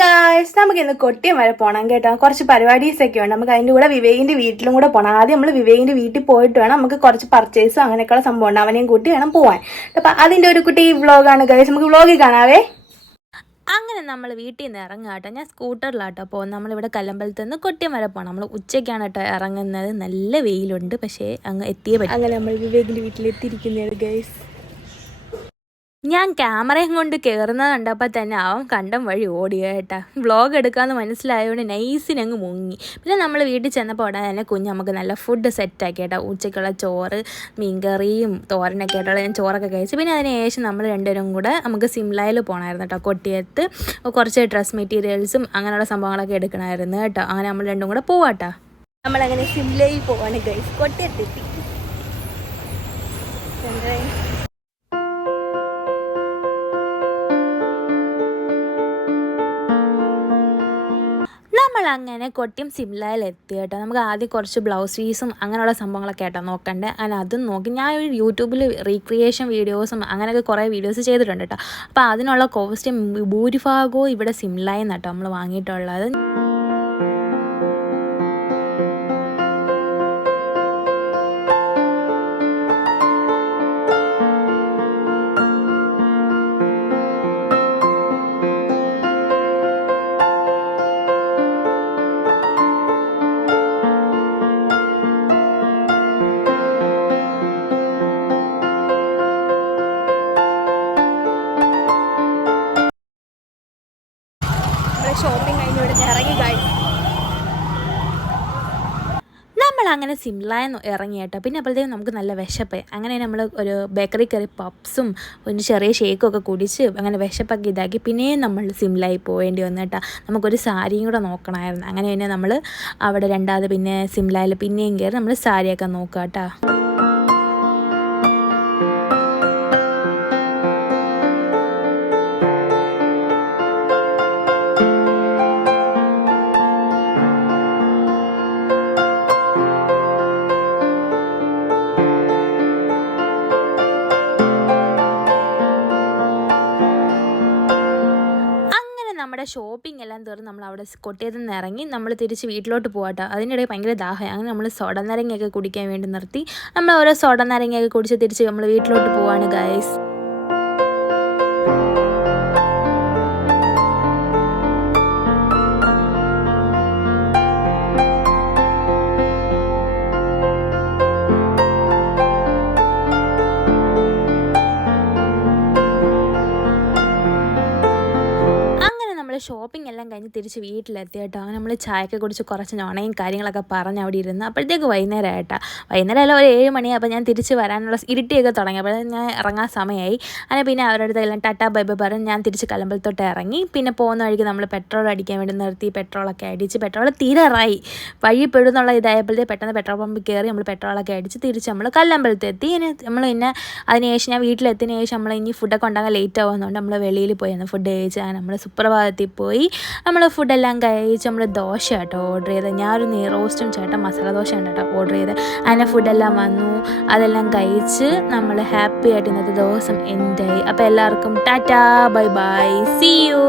Guys, നമുക്ക് ഇന്ന് കൊട്ടിയം വരെ പോകണം കേട്ടോ. കുറച്ച് പരിപാടീസൊക്കെ ഉണ്ട്. നമുക്ക് അതിൻ്റെ കൂടെ വിവേകിൻ്റെ വീട്ടിലും കൂടെ പോകണം. ആദ്യം നമ്മൾ വിവേകിൻ്റെ വീട്ടിൽ പോയിട്ട് വേണം നമുക്ക് കുറച്ച് പർച്ചേസും അങ്ങനെയൊക്കെയുള്ള സംഭവം ഉണ്ട്. അവനെയും കൂട്ടി വേണം പോകാൻ. അപ്പം അതിൻ്റെ ഒരു കുട്ടി വ്ളോഗാണ് ഗായ്സ്. നമുക്ക് വ്ളോഗിൽ കാണാവേ. അങ്ങനെ നമ്മൾ വീട്ടിൽ നിന്ന് ഇറങ്ങുക കേട്ടോ. ഞാൻ സ്കൂട്ടറിലാട്ടോ പോകും. നമ്മളിവിടെ കല്ലമ്പലത്ത് നിന്ന് കൊട്ടിയം വരെ പോകണം. നമ്മൾ ഉച്ചയ്ക്കാണ് കേട്ടോ ഇറങ്ങുന്നത്. നല്ല വെയിലുണ്ട്, പക്ഷേ അങ്ങ് എത്തിയേ പറ്റും. അങ്ങനെ നമ്മൾ വിവേകിൻ്റെ വീട്ടിലെത്തിയിരിക്കുന്നത് ഗൈസ്. ഞാൻ ക്യാമറയും കൊണ്ട് കയറുന്നത് കണ്ടപ്പോൾ തന്നെ അവൻ കണ്ടം വഴി ഓടിയ കേട്ടാ. വ്ളോഗ് എടുക്കാമെന്ന് മനസ്സിലായതുകൊണ്ട് നൈസിനങ്ങ് മുങ്ങി. പിന്നെ നമ്മൾ വീട്ടിൽ ചെന്നപ്പോൾ ഉടനെ തന്നെ കുഞ്ഞ് നമുക്ക് നല്ല ഫുഡ് സെറ്റാക്കി കേട്ടോ. ഉച്ചയ്ക്കുള്ള ചോറ്, മീൻകറിയും തോരനൊക്കെ ആയിട്ടുള്ള ഞാൻ ചോറൊക്കെ കഴിച്ചു. പിന്നെ അതിന് ശേഷം നമ്മൾ രണ്ടുപേരും കൂടെ നമുക്ക് സിംലയിൽ പോകണമായിരുന്നു കേട്ടോ. കൊട്ടിയത്ത് കുറച്ച് ഡ്രസ് മെറ്റീരിയൽസും അങ്ങനെയുള്ള സംഭവങ്ങളൊക്കെ എടുക്കണമായിരുന്നു കേട്ടോ. അങ്ങനെ നമ്മൾ രണ്ടും കൂടെ പോവാട്ടോ. നമ്മളങ്ങനെ സിംലയിൽ പോവാണ് ഗൈസ്. കൊട്ടിയത്തെത്തി. നമ്മളങ്ങനെ കൊട്ടിയം സിംലയിൽ എത്തി കേട്ടോ. നമുക്ക് ആദ്യം കുറച്ച് ബ്ലൗസ് പീസും അങ്ങനെയുള്ള സംഭവങ്ങളൊക്കെ കേട്ടോ നോക്കണ്ടേ. അങ്ങനെ അതും നോക്കി ഞാൻ ഒരു യൂട്യൂബിൽ റീക്രിയേഷൻ വീഡിയോസും അങ്ങനെയൊക്കെ കുറേ വീഡിയോസ് ചെയ്തിട്ടുണ്ട് കേട്ടോ. അപ്പോൾ അതിനുള്ള കോസ്റ്റ്യൂം ഭൂരിഭാഗവും ഇവിടെ സിംലയിൽ നിന്നാട്ടോ നമ്മൾ വാങ്ങിയിട്ടുള്ളത്. ഷോപ്പിംഗ് കഴിഞ്ഞ് ഇവിടെ ഇറങ്ങി ഗൈസ്. നമ്മളങ്ങനെ സിംലയിൽ ഇറങ്ങി കേട്ടോ. പിന്നെ അപ്പോഴത്തേക്കും നമുക്ക് നല്ല വിശപ്പ്. അങ്ങനെ നമ്മൾ ഒരു ബേക്കറി കയറി പപ്സും ഒരു ചെറിയ ഷേക്കും ഒക്കെ കുടിച്ച് അങ്ങനെ വിശപ്പൊക്കെ ഇതാക്കി പിന്നെയും നമ്മൾ സിംലയിൽ പോവേണ്ടി വന്നു കേട്ടോ. നമുക്കൊരു സാരിയും കൂടെ നോക്കണമായിരുന്നു. അങ്ങനെ പിന്നെ നമ്മൾ അവിടെ രണ്ടാമത് പിന്നെ സിംലയിൽ പിന്നെയും കയറി നമ്മൾ സാരിയൊക്കെ നോക്കുക കേട്ടോ. നമ്മുടെ ഷോപ്പിംഗ് എല്ലാം തീർന്ന് നമ്മൾ അവിടെ കൊട്ടിയത്ത് നിന്ന് ഇറങ്ങി നമ്മൾ തിരിച്ച് വീട്ടിലോട്ട് പോകാട്ടോ. അതിനിടയിൽ ഭയങ്കര ദാഹം. അങ്ങനെ നമ്മൾ സോഡ നാരങ്ങയൊക്കെ കുടിക്കാൻ വേണ്ടി നിർത്തി. നമ്മൾ ഓരോ സോഡ നാരങ്ങയൊക്കെ കുടിച്ച് തിരിച്ച് നമ്മൾ വീട്ടിലോട്ട് പോവാണ് ഗൈസ്. ഷോപ്പിംഗ് എല്ലാം കഴിഞ്ഞ് തിരിച്ച് വീട്ടിലെത്തി കേട്ടോ. അങ്ങനെ നമ്മൾ ചായയൊക്കെ കുടിച്ച് കുറച്ച് നോണയും കാര്യങ്ങളൊക്കെ പറഞ്ഞ് അവിടെ ഇരുന്ന് അപ്പോഴത്തേക്ക് വൈകുന്നേരം ആയിട്ടാ. വൈകുന്നേരം അല്ല ഒരു 7 മണി. അപ്പോൾ ഞാൻ തിരിച്ച് വരാനുള്ള ഇരുട്ടിയൊക്കെ തുടങ്ങി. അപ്പോൾ ഞാൻ ഇറങ്ങാൻ സമയമായി. അങ്ങനെ പിന്നെ അവരുടെ അടുത്ത് എല്ലാം ടാറ്റാ ബൈ ബൈ പറഞ്ഞ് ഞാൻ തിരിച്ച് കല്ലമ്പലത്തോട്ട് ഇറങ്ങി. പിന്നെ പോകുന്ന വഴിക്ക് നമ്മൾ പെട്രോൾ അടിക്കാൻ വേണ്ടി നിർത്തി. പെട്രോളൊക്കെ അടിച്ച് പെട്രോൾ തീരാറായി. വഴി പെടുന്നുള്ള ഇതായപ്പോഴത്തേക്ക് പെട്ടെന്ന് പെട്രോൾ പമ്പിൽ കയറി നമ്മൾ പെട്രോളൊക്കെ അടിച്ച് തിരിച്ച് നമ്മൾ കല്ലമ്പലത്തെത്തി. നമ്മൾ പിന്നെ അതിനുശേഷം ഞാൻ വീട്ടിലെത്തിയതിന് ശേഷം നമ്മൾ ഇനി ഫുഡൊക്കെ ഉണ്ടാകാൻ ലേറ്റ് ആവുന്നതുകൊണ്ട് നമ്മൾ വെളിയിൽ പോയിരുന്നു ഫുഡ് കഴിച്ചാൽ. നമ്മൾ സുപ്രഭാതത്തിൽ പോയി നമ്മൾ ഫുഡെല്ലാം കഴിച്ച് നമ്മൾ ദോശ കേട്ടോ ഓർഡർ ചെയ്ത്. ഞാനൊരു നെയ്റോസ്റ്റും ചേട്ടൻ മസാല ദോശ ഉണ്ട് കേട്ടോ ഓർഡർ ചെയ്ത്. അങ്ങനെ ഫുഡെല്ലാം വന്നു. അതെല്ലാം കഴിച്ച് നമ്മൾ ഹാപ്പി ആയിട്ട് ഇന്നത്തെ ദിവസം എൻജോയ്. അപ്പോൾ എല്ലാവർക്കും tata bye bye, see U.